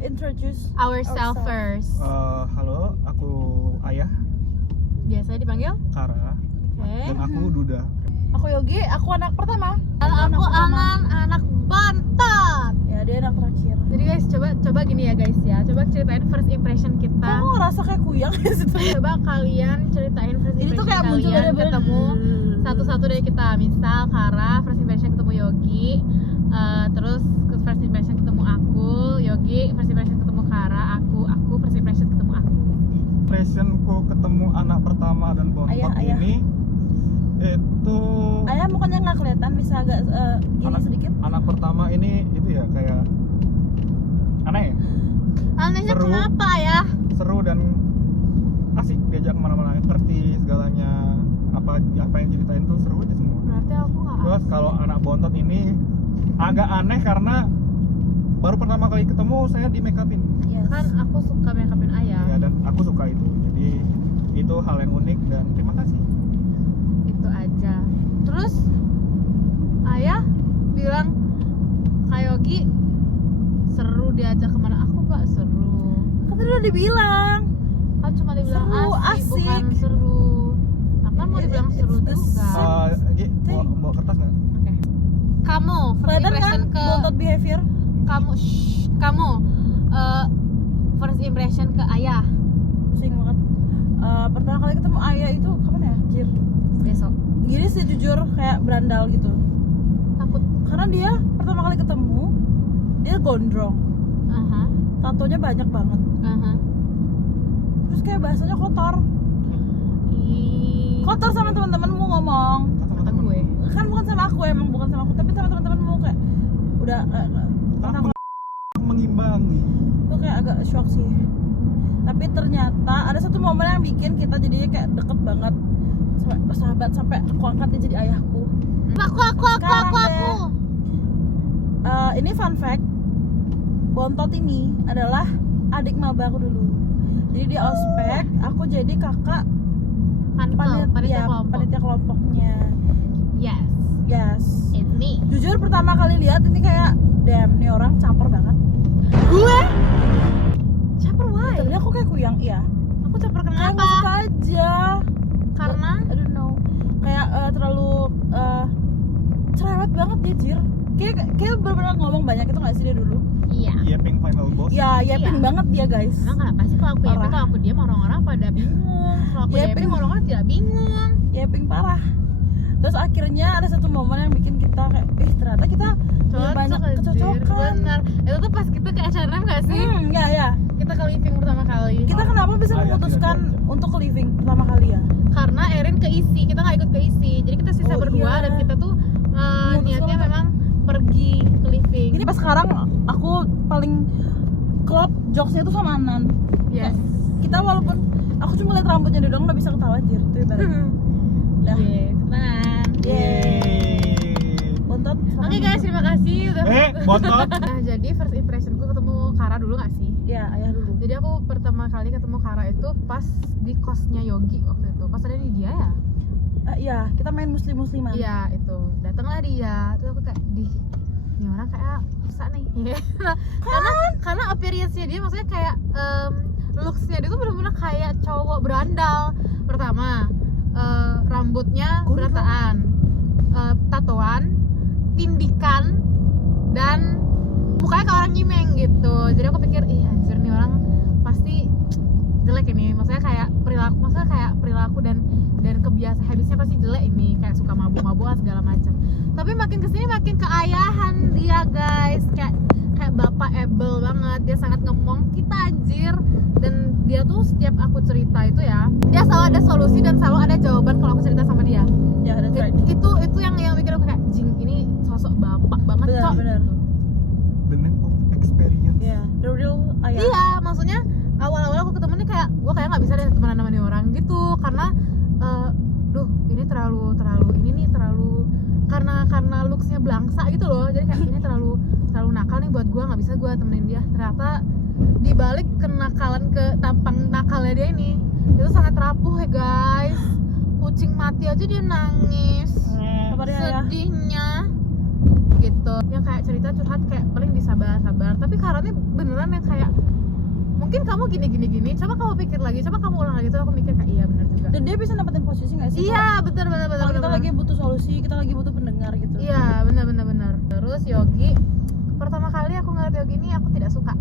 introduce ourselves first. Halo, aku Ayah, Biasanya dipanggil? Kara, Oke. dan aku Duda. Aku Yogi, aku anak pertama. Dan aku Anan, anak Bantat. Ya, dia anak terakhir. Jadi guys, coba gini ya guys ya. Coba ceritain first impression kita. Kok aku ngerasa kayak kuyang ya situ? Coba kalian ceritain first Ini impression tuh kayak muncul kalian bener-bener. ketemu satu-satu dari kita. Misal Kara, first impression ketemu Yogi. Terus first impression ketemu aku, Yogi, first impression ketemu Kara, aku first impression ketemu aku. Impressionku ketemu anak pertama dan bontot Ayah. ini itu Ayah mukanya nggak kelihatan, bisa agak gini sedikit. anak pertama ini itu ya kayak aneh ya, Anehnya Seru. kenapa ya? seru dan asik diajak kemana-mana, ngerti segalanya, apa yang ceritain tuh seru aja semua. Berarti aku nggak Terus kalau anak bontot ini agak aneh karena baru pertama kali ketemu saya di make upin. Yes. kan aku suka make upin ayah. Ya, dan aku suka itu, jadi itu hal yang unik dan terima kasih. Itu aja. Terus ayah bilang Kak Yogi seru diajak kemana, aku gak seru. Kan tadi udah dibilang. Kan cuma dibilang Seru, asik, asik. bukan seru. Aku kan mau dibilang seru It's the juga. Gi, bawa kertas nggak? Oke. Kamu first Kelihatan kan impression ke bontot behavior? kamu first impression ke ayah Pusing banget. Pertama kali ketemu Ayah itu kapan ya? Jir. besok. Gini sih jujur kayak berandal gitu. Takut. Karena dia pertama kali ketemu dia gondrong. Aha. Tatonya banyak banget. Aha. Terus kayak bahasanya kotor. Ih. Kotor sama teman-temanmu ngomong. Kata gue. Kan bukan sama aku, emang bukan sama aku, tapi sama teman-temanmu kayak udah karena aku Mengimbangi. tuh kayak agak shock sih. Tapi ternyata ada satu momen yang bikin kita jadinya kayak deket banget, sampai bersahabat, sampai aku angkat dia jadi ayahku. Aku. Sekarang deh. Ini fun fact, bontot ini adalah adik maba aku dulu. Jadi di ospek aku jadi kakak Panitia kelompok. panitia kelompoknya. Yes. It's me. Jujur pertama kali lihat ini kayak damn, nih orang caper banget. Gue caper why? Tadi aku kayak kuyang, iya. Aku caper Kayak kenapa? nggak suka aja. Karena I don't know. Kayak terlalu cerewet banget dia, Jir. Kayak bener-bener ngomong banyak itu nggak sih dia dulu? iya. Yapping final boss. Ya, yapin Iya. banget dia, guys. Emang kenapa sih kalau aku Parah. yapping, kalau aku diam orang-orang pada bingung. Kalau aku Yapping. yapping orang-orang tidak bingung. Yapin parah. Terus akhirnya ada satu momen yang bikin kita kayak, ternyata kita punya banyak anjir. kecocokan. Benar. Itu tuh pas kita ke H&M gak sih? Ya. Kita ke living pertama kali. Kita kenapa bisa Ayah memutuskan tidak untuk ke living pertama kali ya? Karena Erin keisi, kita nggak ikut keisi. Jadi kita sisa Oh, berdua iya. dan kita tuh Memutuskan niatnya untuk- memang pergi ke living. Ini pas sekarang aku paling klop jokesnya tuh sama Anan. Yes. Kita walaupun aku cuma lihat rambutnya dia doang udah bisa ketawa, Jir. Itu ibaratnya. Dah. Iya, tenang. Yeay. Bontot. Oke guys, terima kasih udah. Bontot. Nah, jadi first impressionku ketemu Kara dulu gak sih? Ya, ayah dulu. Jadi aku pertama kali ketemu Kara itu pas di kosnya Yogi waktu itu. Pas ada di dia ya? Iya, kita main musliman. Iya, itu. Datanglah dia. Terus aku kayak, ini orang kayak bisa nih. karena appearance-nya dia maksudnya kayak looks-nya dia tuh benar-benar kayak cowok berandal. Pertama, rambutnya Gondrong. berataan, tatoan, tindikan, dan mukanya kayak orang nyimeng gitu. Jadi aku pikir, anjir nih orang pasti jelek ini. Maksudnya kayak perilaku dan kebiasaan habisnya pasti jelek ini, kayak suka mabuk-mabukan segala macam. Tapi makin kesini makin keayahan dia guys, kayak bapak able banget. Dia sangat ngemong kita anjir. Dan dia tuh setiap aku cerita itu ya, dia selalu ada solusi dan selalu ada jawaban kalau aku cerita sama dia. Ya, that's right. Itu yang bikin aku kayak jing, ini sosok bapak banget cok. Benar. The name of experience. Ya, the real ayah. Iya, maksudnya awal-awal aku ketemu nih kayak gue kayak nggak bisa deh temenan sama nih orang gitu, karena ini terlalu karena looksnya belangsa gitu loh. Jadi kayak ini terlalu nakal nih buat gue, nggak bisa gue temenin dia. Ternyata dibalik kenakalan ke tampang nakalnya dia ini itu sangat rapuh ya guys. Kucing mati aja dia nangis, Kabarnya ayah. sedihnya gitu. Yang kayak cerita curhat kayak paling di sabar, tapi Karani beneran yang kayak mungkin kamu gini, coba kamu pikir lagi, coba kamu ulang lagi. Coba aku mikir kayak iya bener juga. Dan dia bisa dapetin posisi nggak sih? Iya bener. Kalau kita lagi butuh solusi, kita lagi butuh pendengar gitu. Iya bener. Terus Yogi, pertama kali aku ngeliat Yogi ini aku tidak suka.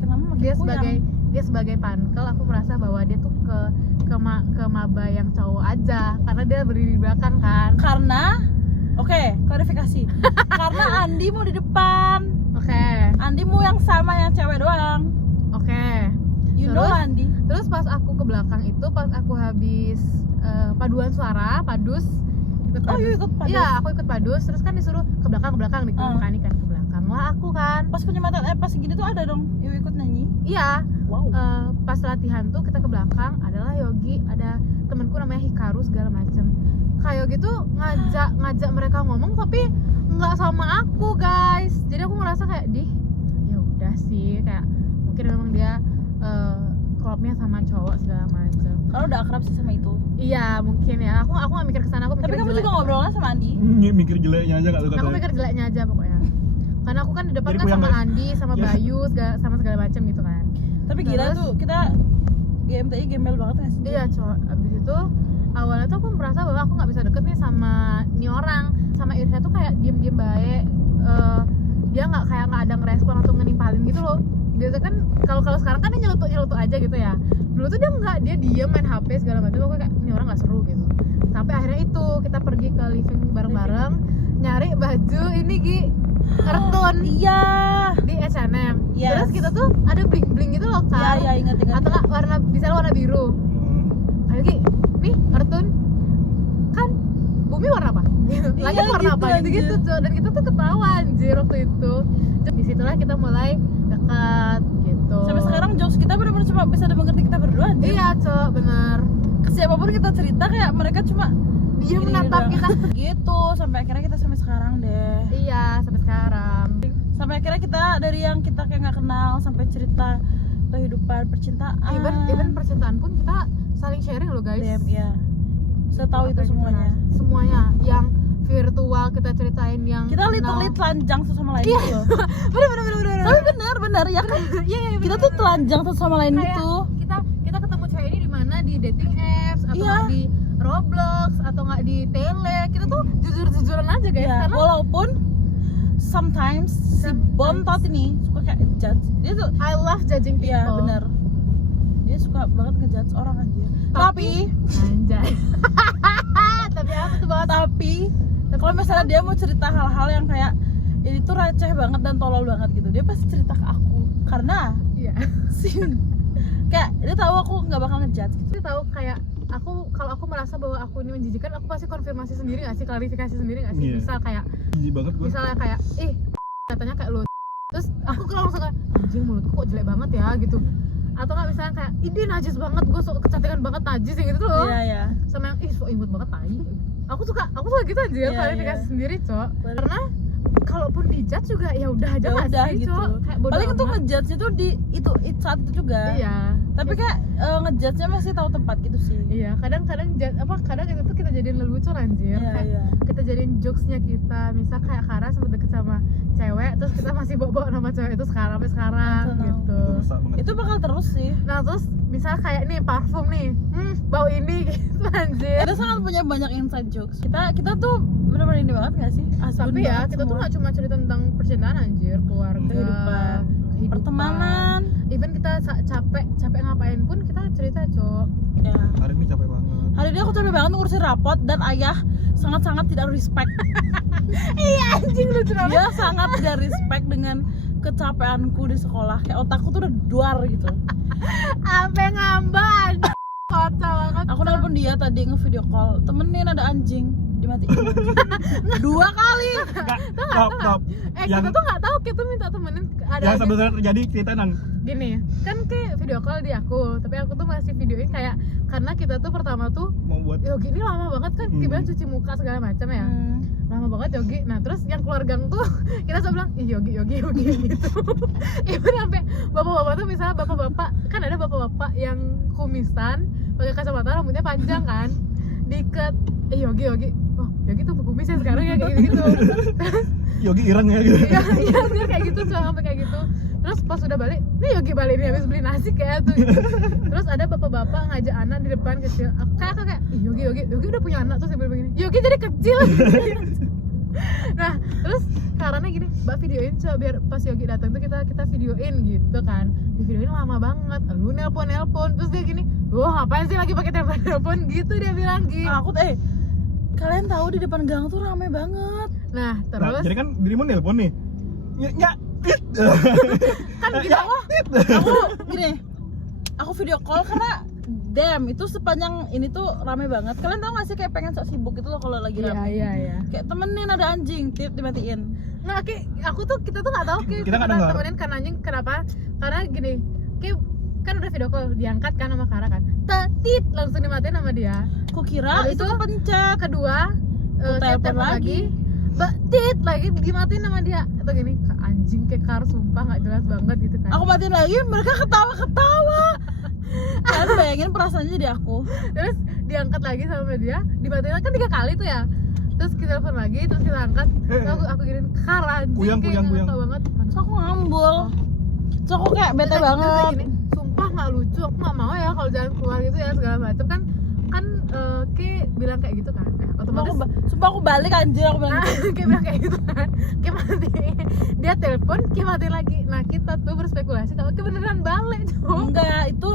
Kenapa makin Dia sebagai pankel, aku merasa bahwa dia tuh ke maba yang cowok aja, karena dia berdiri di belakang kan. Karena klarifikasi. Karena Andi mau di depan. Oke. Andi mau yang sama yang cewek doang. You know Terus? Andi. Terus pas aku ke belakang itu, pas aku habis paduan suara, padus ikut Oh, you ikut padus? Iya, aku ikut padus. Terus kan disuruh ke belakang dikira mekanik kan, ke belakang lah aku kan. Pas penyematan pas gini tuh ada dong you ikut nyanyi. Iya. Wow. Pas latihan tuh kita ke belakang, adalah Yogi, ada temanku namanya Hikaru segala macem. Kayak Yogi tuh ngajak mereka ngomong tapi nggak sama aku guys. Jadi aku ngerasa kayak ya udah sih, kayak mungkin memang dia klubnya sama cowok segala macem. Kalau udah akrab sih sama itu. Iya mungkin ya. Aku nggak mikir kesana, aku mikir Tapi kamu jelek. juga ngobrolnya sama Andi. Mikir jeleknya aja nggak tuh Aku katanya. mikir jeleknya aja pokoknya. Karena aku kan di depan Jadi kan aku yang sama nggak- Andi, sama Ya. Bayu, sama segala macam gitu kan. Tapi gila Terus? tuh kita GMTI gembel banget nggak sih? Iya cowok. Abis itu awalnya tuh aku merasa bahwa aku nggak bisa deket nih sama nih orang. Sama Irsa tuh kayak diem baik. Dia nggak ada ngerespon atau ngenimpalin gitu loh. Biasa kan kalau sekarang kan dia nyelutuk aja gitu ya. Dulu tuh dia nggak, dia diem main HP segala macam. Aku kayak ini orang nggak seru gitu. Sampai akhirnya itu kita pergi ke living bareng-bareng, nyari baju ini kartun Iya. di H&M. Yes. Terus kita tuh ada bling gitu loh kan. Iya, ingat. Atau nggak warna biru. Ayo Ki, nih kartun kan bumi warna apa? Lagi Iya, warna gitu, apa? Gitu anjir. dan kita tuh ketawa anjir waktu itu. Disitulah kita mulai dekat gitu. Sampai sekarang jokes kita benar-benar cuma bisa dimengerti kita berdua aja. Iya cok, bener. Ke siapapun kita cerita kayak mereka cuma Dia gini-gini menatap doang. kita. Gitu sampai akhirnya kita sampai sekarang deh. Iya sampai sekarang. Sampai akhirnya kita dari yang kita kayak nggak kenal sampai cerita kehidupan percintaan. Even percintaan pun kita saling sharing loh guys. DM, ya. Saya tahu itu Apa yang semuanya. kita- Semuanya yang virtual kita ceritain, yang Kita kenal. literally telanjang satu sama lain Iya. gitu. bener. Tapi benar ya kan? Iya Kita tuh telanjang satu sama lain kayak gitu. kita ketemu cewek ini di mana, di dating apps atau Iya. nggak di Roblox atau nggak di Tele. Kita tuh jujur-jujuran aja guys, Ya, karena walaupun sometimes si bontot ini suka kayak judge. Dia tuh I love judging people. iya benar. Dia suka banget ngejudge orang anjir. Tapi Anjay. Tapi apa tuh banget? tapi kalau misalnya dia mau cerita hal-hal yang kayak ini tuh receh banget dan tolol banget gitu, dia pasti cerita ke aku karena Iya. kayak dia tahu aku nggak bakal ngejudge gitu. Dia tahu kayak kalau aku merasa bahwa aku ini menjijikan, aku pasti konfirmasi sendiri nggak sih, klarifikasi sendiri nggak sih. Iya. Misal kayak Jijik banget gue. misalnya kayak katanya kayak lo, terus aku kalau langsung kayak anjing mulutku kok jelek banget ya gitu. Atau nggak misalnya kayak ini najis banget, gue kecantikan banget najis yang gitu tuh loh. Iya. Sama yang so imut banget tai. Aku suka gitu aja Iya, klarifikasi iya. sendiri cok. Karena kalaupun dijudge juga ya udah aja Ya nggak udah sih gitu. cok. Kayak bodo Paling itu amat. ngejudge itu di itu saat itu juga. Iya. Tapi kayak ngejudge-nya masih tahu tempat gitu sih. Iya, kadang kadang itu tuh kita jadiin lelucon anjir. Iya, Kayak iya. kita jadiin jokesnya kita, misal kayak Kara sempet deket sama cewek, terus kita masih bawa nama cewek itu sampai sekarang Until now. gitu. Itu rusak banget. Itu bakal terus sih. Nah terus misal kayak nih parfum nih, bau ini gitu anjir. Kita sangat punya banyak inside jokes. Kita tuh benar-benar ini banget gak sih? Asbun Tapi ya banget kita tuh semua. nggak cuma cerita tentang percintaan anjir, keluarga, Kehidupan, pertemanan. Even kita capek ngapain pun kita cerita cok. Ya. Hari ini capek banget. Hari ini aku capek banget ngurusin rapot dan ayah sangat-sangat tidak respect. Iya anjing lucu banget. Dia sangat tidak respect dengan kecapeanku di sekolah. Kayak otakku tuh udah duar gitu. Apa ngambang? Kocak banget. Aku nelpon dia tadi nge-video call. Temenin ada anjing dimatiin. 2 kali. Stop. Kita tuh nggak tahu, kita minta temenin ada Yang sebenarnya terjadi cerita nang. gini kan kayak video call di aku, tapi aku tuh masih videoin kayak karena kita tuh pertama tuh Mau buat Yogi ini lama banget kan, kita cuci muka segala macam ya, lama banget Yogi. Nah terus yang keluar gang tuh kita selalu bilang ih Yogi gitu. Even sampai bapak-bapak tuh misalnya bapak-bapak kan ada bapak-bapak yang kumisan pakai kacamata rambutnya panjang kan, diikat Yogi oh Yogi tuh berkumis Indonesia sekarang ya kayak gitu. Yogi ireng ya gitu. Iya, dia kayak gitu cuma sampai kayak gitu. Terus pas udah balik, nih Yogi balik nih habis beli nasi kayak tuh. Gitu. Terus ada bapak-bapak ngajak anak di depan kecil. Kayak, ih Yogi udah punya anak terus dia bilang begini. Yogi jadi kecil. Nah, terus karena gini, Mbak videoin coba biar pas Yogi datang tuh kita videoin gitu kan. Di videoin lama banget. Lu nelpon terus dia gini, "Wah, ngapain sih lagi pakai telepon?" gitu dia bilang gitu. Aku kalian tahu di depan gang tuh rame banget. Nah, Nah, terus jadi kan dirimu nelpon nih. kan gitu Aku gini, aku video call karena damn itu sepanjang ini tuh rame banget. Kalian tahu gak sih kayak pengen sok sibuk gitu loh kalau lagi rame. Iya. Kayak temenin ada anjing, dimatiin. Nah, kita tuh nggak tahu Kita nggak dengar. temenin kan anjing kenapa? Karena gini, kayak kan udah video call diangkat kan sama Kara kan. Tit langsung dimatiin sama dia. Aku kira Habis itu itu kepencet. Kedua, Aku kayak telepon lagi. Mbak Tit lagi dimatiin sama dia. Atau gini, anjing kayak Kara sumpah nggak jelas banget gitu kan. Aku matiin lagi, mereka ketawa-ketawa. Kalian bayangin perasaannya jadi aku. Terus diangkat lagi sama dia, dimatiin kan 3 kali tuh ya. Terus kita telepon lagi, terus kita angkat. Terus aku giniin, Kara anjing Kuyang, kayak kuyang. ngakak banget. Terus aku ngambul. Terus aku kayak bete Terus kayak banget. gini, sumpah nggak lucu, aku nggak mau ya kalau jalan keluar gitu ya segala macam kan Ki bilang kayak gitu kan, otomatis Sumpah aku balik anjir, aku bilang gitu. Ki bilang kayak gitu kan, Ki mati, dia telepon, Ki mati lagi, nah kita tuh berspekulasi kalau Ki beneran balik tuh. Enggak, itu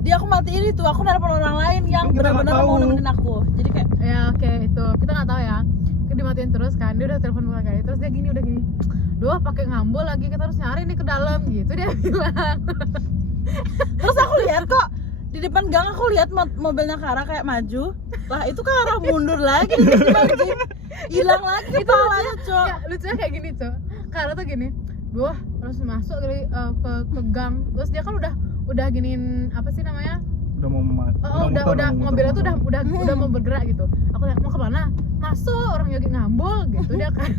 dia aku matiin itu, aku nelpon orang lain yang Kita nggak benar-benar tahu. mau nemenin aku. Jadi kayak Ya oke, itu kita nggak tahu ya, Ki dimatiin terus kan, dia udah telepon beberapa kali, terus dia udah gini, duh pakai ngambul lagi, kita harus nyari nih ke dalam gitu dia bilang. terus aku lihat kok di depan gang aku lihat mobilnya Kara kayak maju. Lah itu Kara mundur lagi tiba-tiba anjing. Hilang lagi kepalanya, Cok. Ya, lucunya kayak gini Cok, Kara tuh gini, duh harus masuk kali ke gang, terus dia kan udah giniin apa sih namanya, Udah mau udah mobilnya tuh udah mau bergerak gitu. Aku lihat mau kemana, masuk orang Yogi ngambul gitu dia kan.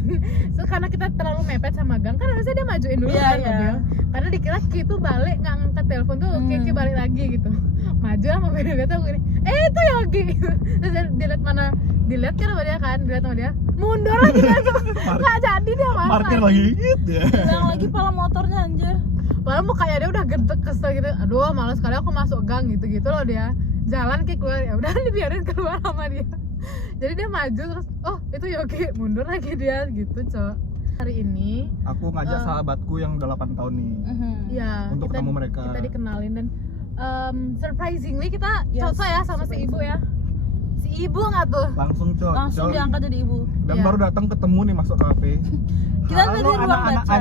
So, karena kita terlalu mepet sama gang kan harusnya dia majuin dulu Iya, kan iya. mobil, karena dikira Ki tuh balik nggak ngangkat telepon tuh, Ki balik lagi gitu, maju lah mobilnya tuh gini, itu Yogi. Terus dia lihat mana, dilihat kan sama dia kan, dilihat sama dia mundur lagi dia tuh nggak jadi dia masuk parkir lagi gitu ya. Hilang lagi pala motornya anjir. padahal mukanya dia udah gedek kesel gitu, aduh malas sekali aku masuk gang gitu loh, dia jalan Ki keluar, ya udah dibiarin keluar sama dia. Jadi dia maju terus, oh itu Yogi, mundur lagi dia gitu Cok. Hari ini Aku ngajak sahabatku yang udah 8 tahun nih. ya Untuk ketemu mereka. kita dikenalin dan surprisingly kita Yes, cocok ya sama si ibu ya. Si ibu nggak tuh? Langsung Langsung diangkat jadi ibu. Dan Iya. baru datang ketemu nih masuk kafe. Kita ada di Halo, ruang anak-anak. baca.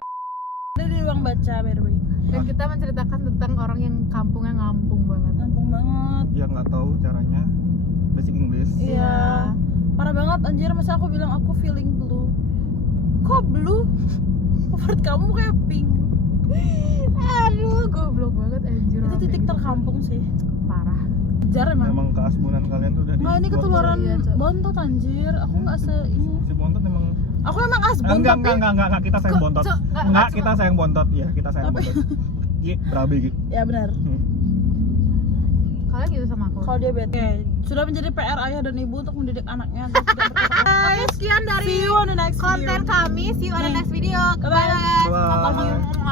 Ada di ruang baca by the way. Dan kita menceritakan tentang orang yang kampungnya ngampung banget. Gampang banget. Yang nggak tahu caranya basic English. Iya. Parah banget anjir, masa aku bilang aku feeling blue. Kok blue? Favorit kamu kayak pink. Aduh, goblok banget anjir. Itu orang titik kayak gitu. terkampung sih. Parah. Jar emang. Emang keasbunan kalian tuh udah di Nah ini ketularan Iya, Cok. bontot anjir. Aku nggak se ini. Si bontot emang Aku emang asbun enggak, tapi enggak, kita sayang Kok, bontot. Cok, Enggak, nggak kita sayang bontot ya, kita sayang Tapi- bontot. Iya, berabe gitu. ya benar. Kalian gitu sama aku. Kalau dia bete, sudah menjadi PR ayah dan ibu untuk mendidik anaknya agar tidak berkata-kata. Oke, sekian dari See you on the next konten video. kami. See you on the Nih. next video. Bye-bye. Bye. Bye. Bye.